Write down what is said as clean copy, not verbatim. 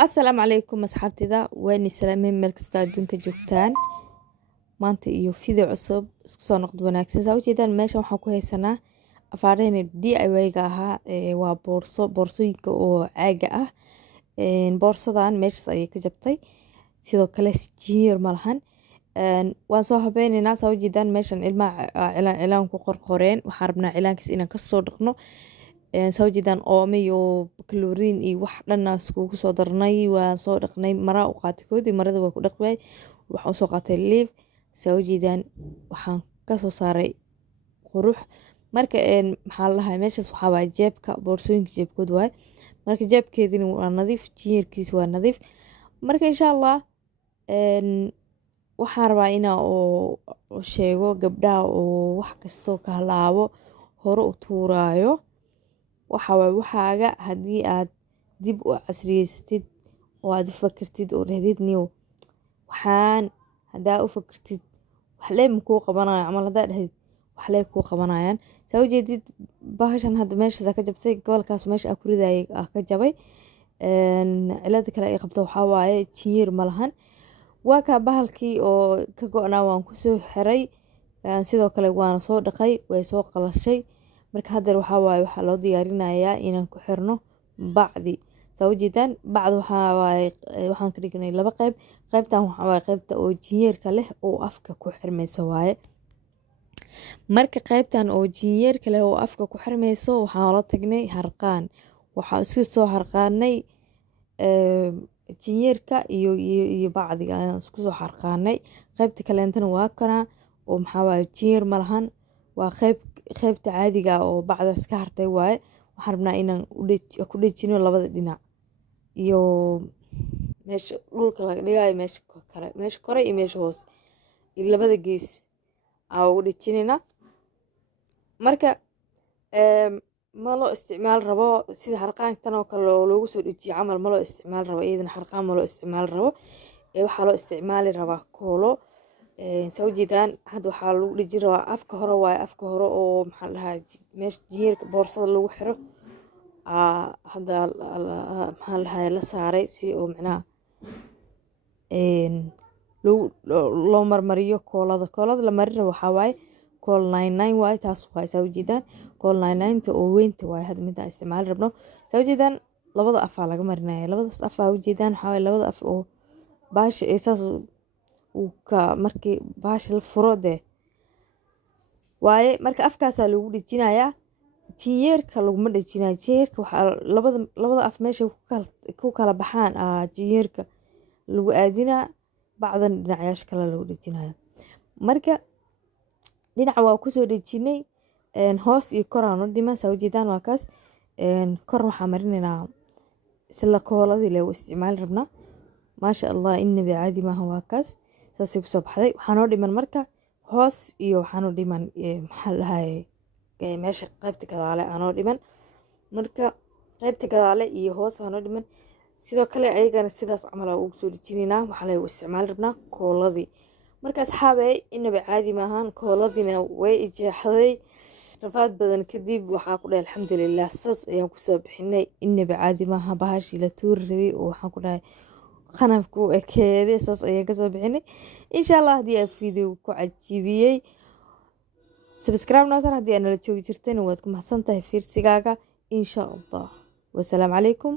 السلام عليكم أصحابتي واني سلامين ملك استادون كجوكتان maanta iyo video cusub isku soo noqdo wanaagsan saa u jeedaan meesha waxaan ku haysanaa afaareen DIY-ga ahaa waa boorsooyinka oo caaga ah boorsadan meeshas ayay ka jabtay sidoo kale jiir malahan waan soo habeynaynaa saa u jeedaan meeshan ilmaha cilaan ku qorqoreen waxaan rabnaa cilaankiis inaan ka soo dhaqno saa u jeedaan oome iyo chlorine iyo wax dhan iskugu soo darnay waan soo dhaqnay mara u qaatay koodii marada waa ku dhaqbay waxaan soo qaatay leaf saa u jeedaan waxaan ka soo saaray qurux marka maxaa la dhahaa meeshas waxaa waa jeebka boorsooyinka jeebkood waay marka jeebkeedina waa nadiif jiirkiis waa nadiif marka insha Allah waxaan rabaa inaa oo sheego gabdhaha oo wax kastoo ka halaabo hore u tuuraayo waxa waa waxaaga haddii aad dib u casriyeysatid oo aad u fakirtid oo dhahdid niyow waxaan haddaa u fakirtid waxlee makuu qabanayo camal haddaa dhahdid waxlee kuu qabanayaan saa u jeedid bahashan hadda meeshaas ka jabtay gobolkaas meesha ku ridayay ka jabay cilada kale ay qabto waxaa waaye jiir malahan waa kaa bahalkii oo ka go-naa waan kusoo xiray sidoo kale waana soo dhaqay way soo qalashay marka hadda waxaa waaye waxaa loo diyaarinayaa inaan ku xirno bacdi saa u jeedaan bacda waxaa waaye waxaan ka dhignay laba qayb qaybtan waxaa waaye qaybta oo jinyeerka leh oo afka ku xirmayso waaye marka qaybtan oo jinyeerka leh oo afka ku xirmayso waxaan la tagnay harqaan waxaan isku soo harqaanay jinyeerka iyo bacdiga ayaan isku soo harqaanay qaybta kaleentana waa kana oo maxaa waaye jinyeer malahan waa qaybta caadiga oo bacdaas ka hartay waaye waxaan rabnaa inaan ku dhejino labada dhinac iyo meesha dhulka laga dhigayo meesha kore iyo meesha hoose iyo labada gees aan ugu dhejinayna marka ma loo isticmaal rabo sida harqaankan oo kale oo loogu soo dhejiyo camal ma loo isticmaal rabo iyadana harqaan ma loo isticmaal rabo waxaa loo isticmaali rabaa koolo saa u jeedaan hadda waxaa lagu dhejin rabaa afka hore waaye afka hore oo maxaa la dhahaa meesha jinyeerka boorsada lagu xiro hadda maxaa la dhahaa la saaray si oo macnaha loo marmariyo koolada la marin rabo waxaa waaye kool 99 waaye taas waaye saa u jeedaan kool 99 oo weynta waaye hadda midaan isticmaali rabno saa u jeedaan labada afaa laga marinaya labadaas afaa u jeedaan waxaa waaye labada af oo baasha saas markii baasha la furo dee waaye marka afkaasaa lagu dhejinayaa jinyeerka laguma dhejinayo jinyeerka waxaa labada af meesha ku kala baxaan jinyeerka lagu aadinaa bacdan dhinacyaasha kale lagu dhejinayo marka dhinaca waa kusoo dhejinay hoos iyo kor aan u dhiman saa u jeedaan waa kaas kor waxaa marinaynaa isla kooladii le u isticmaali rabnaa maasha Allah innabi caadi maaha waa kaas saasay kusoo baxday waxaanoo dhiman marka hoos iyo waxaanoo dhiman maxaa lahaye meesha qaybta gadaale aanoo dhiman marka qaybta gadaale iyo hoos aanoo dhiman sidoo kale ayagana sidaas camal ugu soo dhejinaynaa waxaa la isticmaali rabnaa kooladii marka asxaabay innabi caadi maahan kooladina way ijeexday rafaad badan kadib waxaa ku dhahay alxamdulilah saas ayaan kusoo bixinay innabi caadi maaha bahashii la tuuri rabay oo waxaan ku dhahay qanafku ekeede saas ayaan kasoo bixinay insha Allah haddii aan video ku cajibiyey subscribe nootan haddii aad nala joogi jirtayna waad ku mahadsantahay fiirsigaaga insha Allah wasalaamu calaykum.